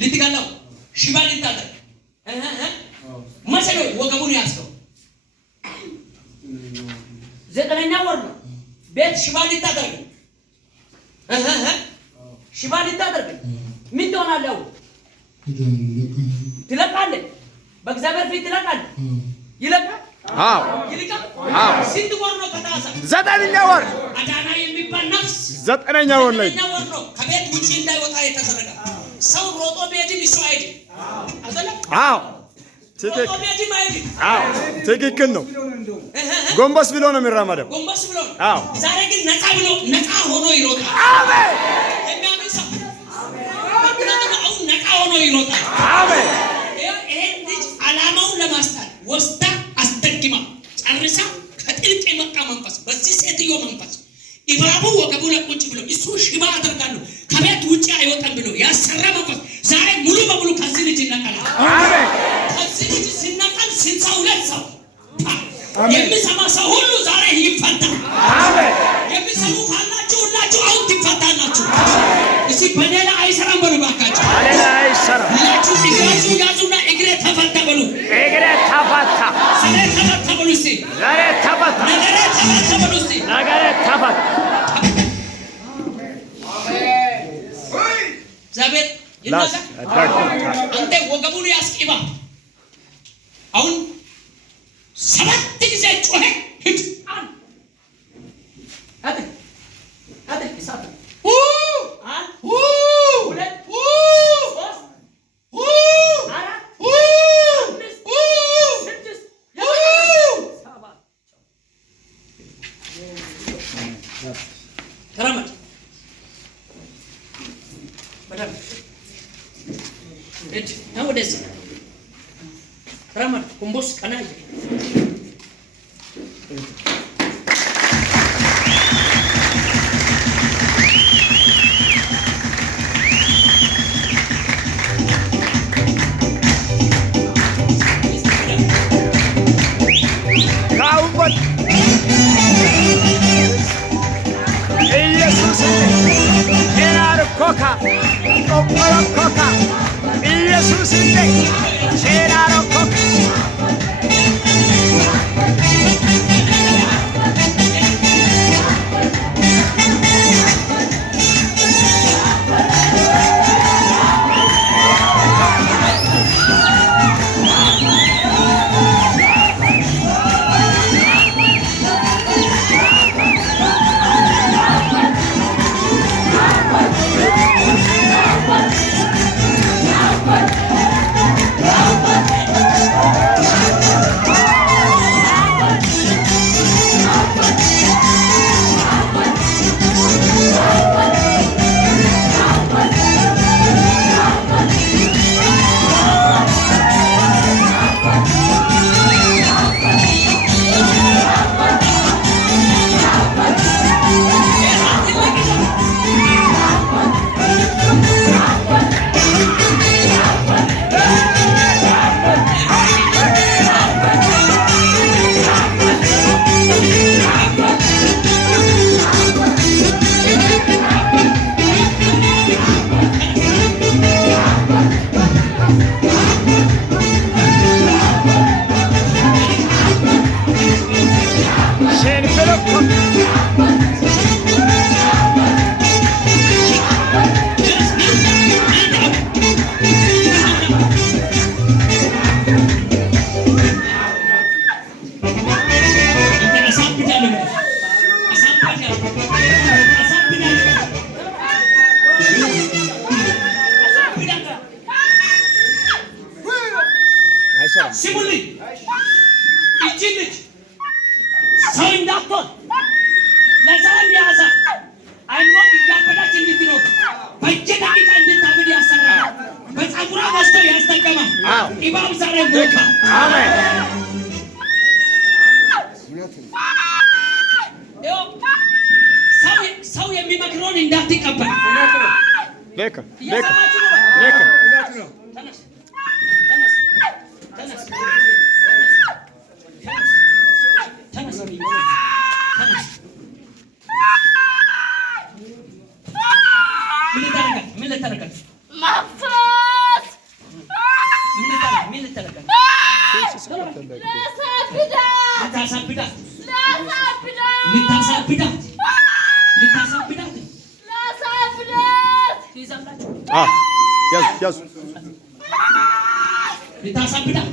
ልትገለው ሽባ ልታደርግ መሰለው ወገቡን ያስከው 9ኛ ወር ነው። ቤት ሽባ ልታደርግ ሽባ ልታደርግ ምን ትሆናለህ? ትለቃለህ። በእግዚአብሔር ፊት ትለቃለህ። ይለቃል። አዎ ይለቃል። አዎ ስንት ወር ነው ከታሳ? 9ኛ ወር አዳና የሚባል ነፍስ 9ኛ ወር ላይ ነው ከቤት ውጪ እንዳይወጣ የተደረገ ሰው ሮጦ ቤት ይስዋይድ አዎ ትክክል ነው። ጎንበስ ብሎ ነው የሚራመደው። ጎንበስ ብሎ አዎ። ዛሬ ግን ነፃ ብሎ ነፃ ሆኖ ይሮጣል። አሜን። የሚያምን ሰው አሁን ነፃ ሆኖ ይሮጣል። አሜን። ይሄን ልጅ ዓላማውን ለማስታል ወስዳ አስደግማ ጨርሳ ከጥልቅ የመጣ መንፈስ በዚህ ሴትዮ መንፈስ ኢብራሂም ወገቡ ላይ ቁጭ ብሎ እሱ ሽባ አደርጋለሁ ከቤት ውጪ አይወጣም ብሎ ያሰራ መንፈስ ዛሬ ሙሉ በሙሉ ከዚህ ልጅ ይነቀላል። አሜን። ከዚህ ልጅ ሲነቀል 62 ሰው የሚሰማ ሰው ሁሉ ዛሬ ይፈታል። አሜን። የሚሰሙ ካላችሁ ሁላችሁ አሁን ትፈታላችሁ። እዚህ በሌላ አይሰራም በሉ ባካችሁ። በሌላ አይሰራም። ሁላችሁ እግራችሁ ያዙና እግሬ ተፈታ በሉ። እግሬ ተፈታ። ዛሬ ተፈታ በሉ። እስቲ ዛሬ ተፈታ። ነገሬ ተፈታ በሉ። እስቲ ነገሬ ተፈታ። እግዚአብሔር ይናገር። አንተ ወገቡን ያስቂባ አሁን 7 ጊዜ ጮኸ። ሂድ አት ኢሳት ተራመድ በደም እጅ ነው ወደዚህ ተራመድ ኮምቦስ ቀናይ Coca, Jesus in the Cheraro Coca. Simuli, İçinlik, sayındaktır, lazan yaza, ayno yapıda çindikino, bacı dakika indi tabi yasara, besamura basto yastakama, İmam Zare Muka. Amen. Yo, saw ya mi makron indati kappa. Leka, leka, leka. ትይዛላችሁ። ያዙ ልታሳብዳት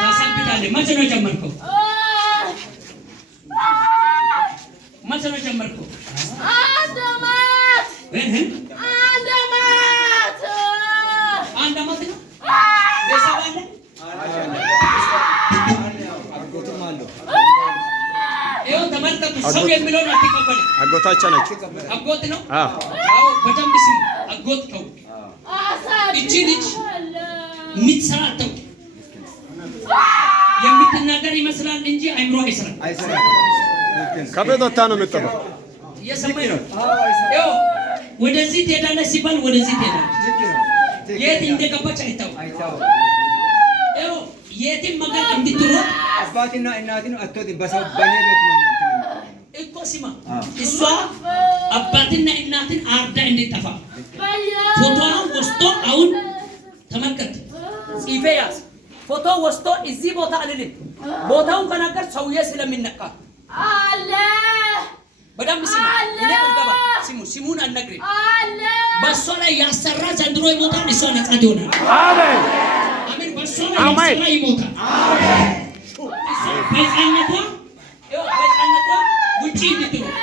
ታሳብዳለህ። መቼ ነው ጀመርከው? መቼ ነው ጀመርከው? አንድ ዓመት ነው። ቤተሰብ አለ? ይኸው ተመልከቱ። ሰው የሚለውን አትቀበል። አጎታቸው ናቸው። አጎት ነው። በደንብ ስሙ። አጎት ነው። እቺ ልጅ የምትሰራ አታውቅም። የምትናገር ይመስላል እንጂ አይምሮ አይሰራም። ከቤት ወጥታ ነው የምትጠፋው። እየሰማኝ ነው። ይኸው ወደዚህ ትሄዳለች ሲባል ወደዚህ ትሄዳለች። የት እንደገባች አይታወቅም። ይኸው የትም መጋር እንድትሮጥ አባትና እናትን አትወድም። በሰው በኔ ቤት ነው እኮ ስማ፣ እሷ አባትና እናትን አርዳ እንድትጠፋ ፎቶዋን ወስዶ አሁን ተመልከት፣ ጽፌ ያዝ። ፎቶ ወስዶ እዚህ ቦታ አልልም። ቦታውን ከነገር ሰውዬ ስለሚነቃ አለ። በደንብ ስሙ። እኔ አልገባ ስሙ። ስሙን አልነግርም። በእሷ ላይ ያሰራ ዘንድሮ ይሞታል። እሷ ነጻ ትሆናል። አሜን አሜን። በእሷ ላይ ያሰራ ይሞታል። አሜን። በሕፃንነቷ ውጪ እንድትኖር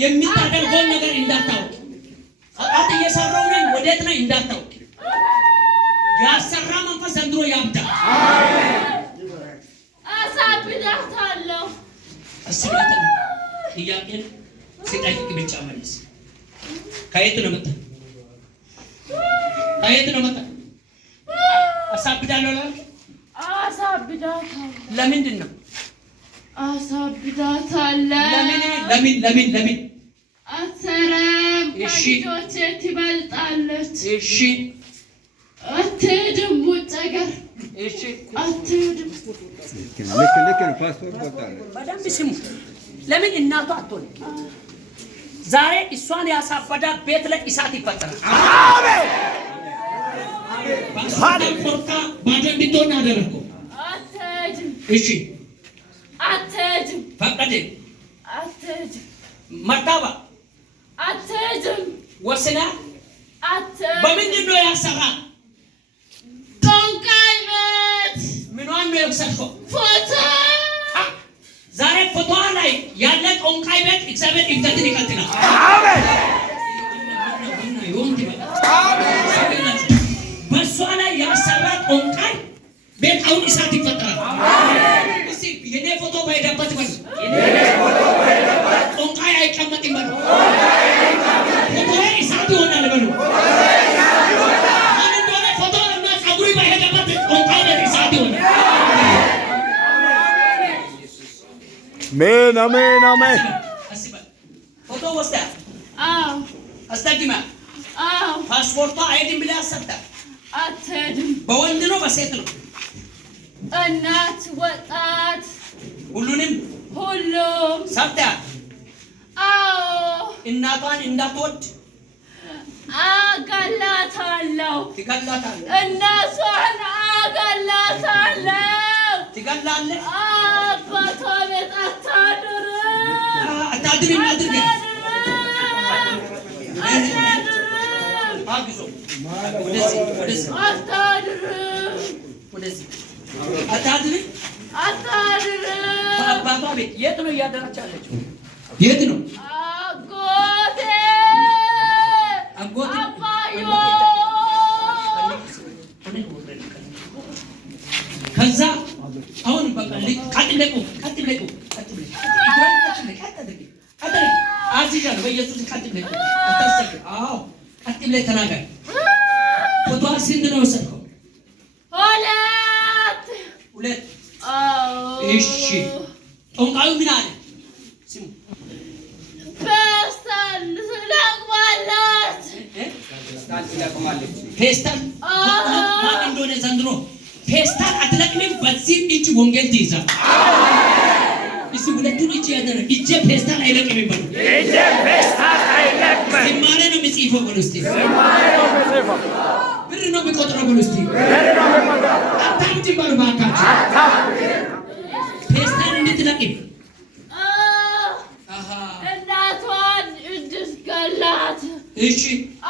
የምታደርገውን ነገር እንዳታውቅ፣ ኃጢአት እየሰራሁ ነኝ ወዴት ነኝ እንዳታውቅ። ያሰራ መንፈስ ዘንድሮ ያብዳል። አሳብዳታለሁ። አስብዳት ነው ጥያቄን ሲጠይቅ ብቻ መልስ። ከየት ነው መጣ? ከየት ነው መጣ? አሳብዳለሁ ላልክ አሳብዳታለሁ። ለምንድን ነው አሳብዳታለሁ? ለምን አትሰራም። ከልጆቼ ትበልጣለች። እሺ አትሄድም ውጭ ሀገር። እሺ አትሄድም። ልክ ነው። ፓስፖርት ቆርጣለች። በደንብ ስሙ። ለምን እናቷ አትሆንም? ዛሬ እሷን ያሳበዳ ቤት ላይ እሳት ይፈጠራል። አሜን አሜን። ቆርጣ ባዶ እንድትሆን አደረግኩ። አትሄድም። እሺ አትሄድም። ፈቀደ። አትሄድም። መርታባ አትሄድም። ወስና አትሄድም። በምንድን ነው ያሰራ? ጠንቋይ ቤት። ምኗን ነው የወሰድከው? ፎቶ። ዛሬ ፎቶዋ ላይ ያለ ጠንቋይ ቤት እግዚአብሔር እብደትን ይቀጥላል። አሜን በእሷ ላይ ያሰራ ጠንቋይ ቤት አሁን እሳት ይፈጠራል። እስኪ የኔ ፎቶ ባይሄድበት በሉ። ጠንቋይ አይቀመጥም በሉ። ፎቶ እሳት ይሆናል በሉ። ማን እንደሆነ ፎቶ እና ፀጉሪ ባይሄድበት ጠንቋይ ቤት እሳት ይሆናል። አሜን አሜን አሜን። ፎቶ ወስዳ አዎ አስታግማ አዎ። ፓስፖርቷ አይሄድም ብለህ አሰብታ። አትሄድም። በወንድ ነው በሴት ነው? እናት ወጣት ሁሉንም ሁሉም ሰብታ። አዎ እናቷን እንዳትወድ አገላታለሁ። ትገላታለህ። እናቷን አገላታለሁ። ትገላለህ። አባቷ ቤት አታድርም። አታድርም። አድርገህ አታድርም። አግዞ ወደዚህ አታድርም። ወደዚህ አታድርም። አታድርም። በአባቷ ቤት የት ነው እያደረች ያለችው? የት ነው? አጎቴ አጎቴ አባዮ። ከዛ አሁን በቃ ቀጥለቁ አዚዛን በኢየሱስ ቀጥለቁ። አታስቸግር። አዎ ቀጥ ብለህ ተናገር። ፎቶዋ ስንት ነው የወሰድከው? ሁለት። እሺ ጠንቋዩ ምን አለ? ስሙ። ፌስታል ትለቅማለች። ፌስታል ማን እንደሆነ ዘንድሮ ፌስታል አትለቅምም። በዚህ እጅ ወንጌል ትይዛል። እስቲ ሁለቱን እጅ ያደረ እጄ ፌስታል አይለቅም ይባል። እጄ ፌስታል አይለቅም። ዝማሬ ነው የሚጽፈው ብሎ እስቲ ዝማሬ ነው የሚጽፈው። ብር ነው የሚቆጥረው ብሎ እስቲ ብር ነው የሚቆጥረው። አታምጪ ባሉ ባካችሁ ፌስታል እንድትለቅም እናቷን እንድትገላት እሺ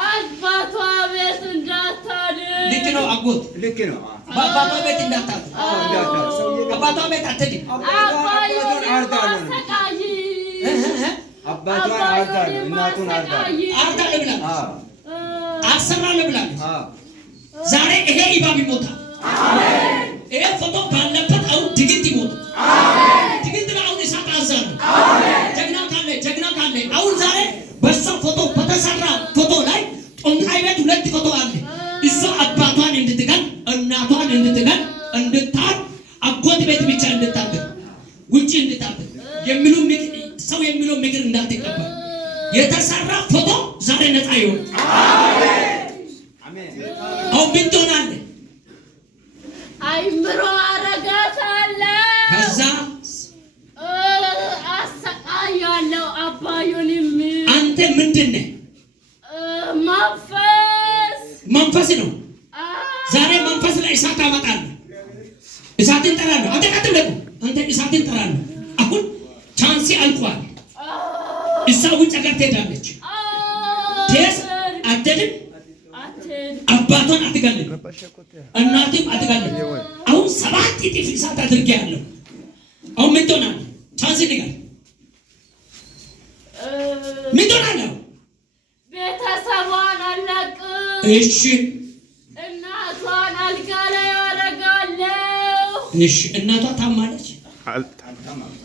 አባቷ ቤት እንዳታድር። ልክ ነው አጎት፣ ልክ ነው። በአባቷ ቤት እንዳታድር። አባቷ ቤት አትሄድም። አባዬን አሰቃይ አባቷን አርዳለሁ፣ እናቱን አርዳለሁ። አርዳለሁ ብላ አሰራለሁ ብላ ዛሬ ይሄ ኢባብ ይሞታል። ይሄ ፎቶ ባለበት አሁን ድግት ይሞታል። ድግት ነው አሁን እሳት አዛለሁ። ጀግና ካለ አሁን ዛሬ በሷ ፎቶ በተሰራ ፎቶ ላይ ጦንቃይ ቤት ሁለት ፎቶ አለ። እሷ አባቷን እንድትገል እናቷን እንድትገል እንድታር አጎት ቤት ብቻ እንድታብር ውጪ እንድታብር የሚሉ ሰው የሚለው ምክር እንዳትቀበል የተሰራ ፎቶ ዛሬ ነፃ ይሆን። አሜን። አሁን ምን ትሆናለህ? አይምሮ አረጋታለሁ። ከዛ አሰቃያለሁ አባዩንም። አንተ ምንድን ነህ? መንፈስ ነው። ዛሬ መንፈስ ላይ እሳት አመጣለሁ። እሳትን ጠራለሁ። አንተ ቀጥለህ አንተ እሳትን ጠራለሁ። አሁን ቻንሲ አልቋል። እሷ ውጭ ሀገር ትሄዳለች። ቴስ አትሄድም። አባቷን አትገልም፣ እናትም አትገልም። አሁን 7 እጥፍ እሳት አድርጌያለሁ። አሁን ምን ትሆናለህ? ቻንሲ ንገር። ምን ትሆናለህ? ቤተሰቧን አለቅም። እሺ እናቷን አልጋ ላይ አደርጋለሁ። እሺ እናቷ ታማለች።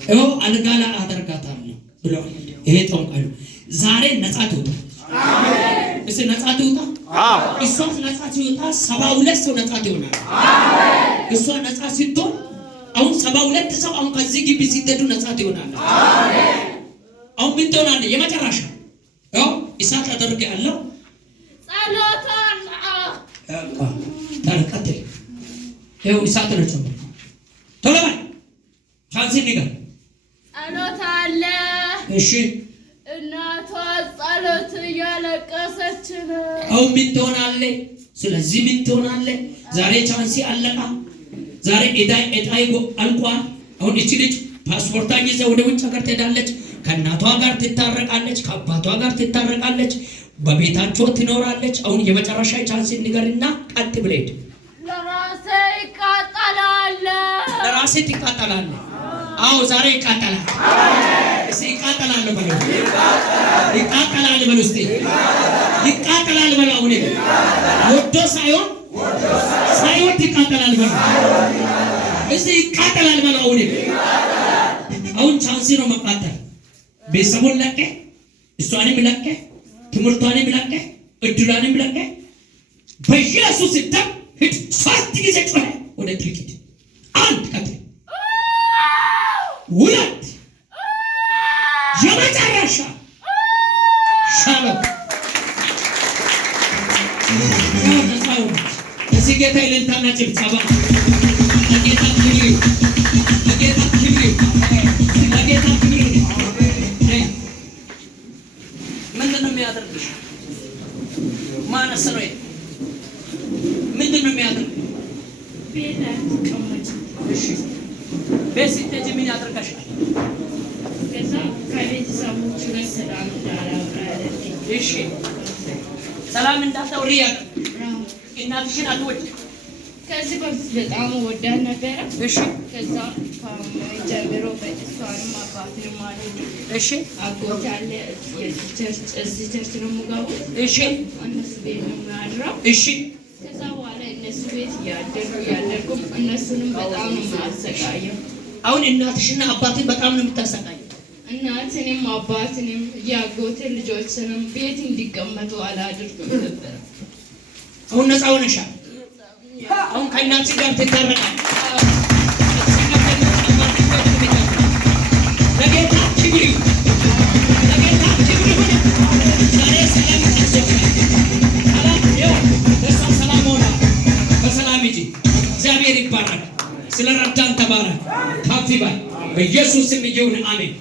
ይኸው አልጋ ላይ አደርጋታለሁ ብለዋል። ይሄ ጠንቋዩ ዛሬ ነፃ ትውጣ። አሜን። እሺ ነፃ ትውጣ። አዎ እሷ ነፃ ትውጣ። 72 ሰው ነፃ ይሆናል። አሜን። እሷ ነፃ ስትሆን አሁን 72 ሰው አሁን ከዚህ ግቢ ሲደዱ ነፃ ይሆናል። አሜን። አሁን ምን ትሆናለህ? የመጨረሻ ያው እሳት አደርጋለሁ። ጸሎታን ታርቀት ይኸው እሳት ነው ጨምር ቶሎ በል ቻንሲ ንገር። ጸሎት አለ። እሺ እናቷ ጸሎት እያለቀሰች ነው። አሁን ምን ትሆናለህ? ስለዚህ ምን ትሆናለህ? ዛሬ ቻንሲ አለቃ። ዛሬ እጣይ አልቋል። አሁን እቺ ልጅ ፓስፖርቷን ይዘህ ወደ ውጭ ሀገር ትሄዳለች። ከእናቷ ጋር ትታረቃለች፣ ከአባቷ ጋር ትታረቃለች፣ በቤታቸው ትኖራለች። አሁን የመጨረሻ ቻንስ ንገርና ቀጥ ብለህ ለራሴ ይቃጠላለሁ። ለራሴ ትቃጠላለህ። አዎ ዛሬ ይቃጠላል። እስኪ ይቃጠላል በለው። ይቃጠላል በለው። እስኪ ይቃጠላል በለው። አሁን ወዶ ሳይሆን ይቃጠላል በለው። እስኪ ይቃጠላል በለው። አሁን ቻንስ ነው መቃጠል። ቤተሰቡን ለቀህ እሷንም ለቀህ ትምህርቷንም ለቀህ እድሏንም ለቀህ በኢየሱስ ደም ሂድ። 3 ጊዜ ጮኸ ወደ ድርጊት 1 ቀጥል 2 የመጨረሻ ሻሎም እዚህ ጌታ ይልንታና ጭብጨባ ለጌታ ክብር ለጌታ ክብር ለጌታ ክብር። ምንድን ነው የሚያደርግሽ? ማነስ ነው? ምንድን ነው የሚያደርግ? እሺ ቤት ስትሄጂ ምን ያደርጋሻል? ከዛ ከቤተሰቦቹ ጋር ሰላም እንዳላወራ። እሺ ሰላም እንዳታወሪ ያደርግ። እናትሽን አትወድ? ከዚህ በፊት በጣም ወዳት ነበረ። እሺ ከዛ ጀምሮ በእሷንም አባትንም ማለት ነው። እሺ አጎት ያለ እዚህ ቸርች ነው የምገቡት። እሺ እነሱ ቤት ነው የማድረው። እሺ ከዛ በኋላ እነሱ ቤት እያደርጉ እነሱንም በጣም ነው የማሰቃየው። አሁን እናትሽና አባትሽ በጣም ነው የምታሰቃየው። እናትንም አባትንም የአጎቴን ልጆችንም ቤት እንዲቀመጡ አላደርግም ነበር። አሁን ነፃ ሆነሻል። አሁን ከእናትሽ ጋር ትታረቃለሽ። ለጌታ ክብር ይሁን። ለጌታ ክብር ይሁን። ዛሬ ሰላም ታስጀምራል። ሰላም ይሁን። ደስታ ሰላም ሆና በሰላም ሂጂ። እግዚአብሔር ይባረክ። ስለረዳን ተባረክ። ካፍ ይበል። በኢየሱስ ስም ይሁን አሜን።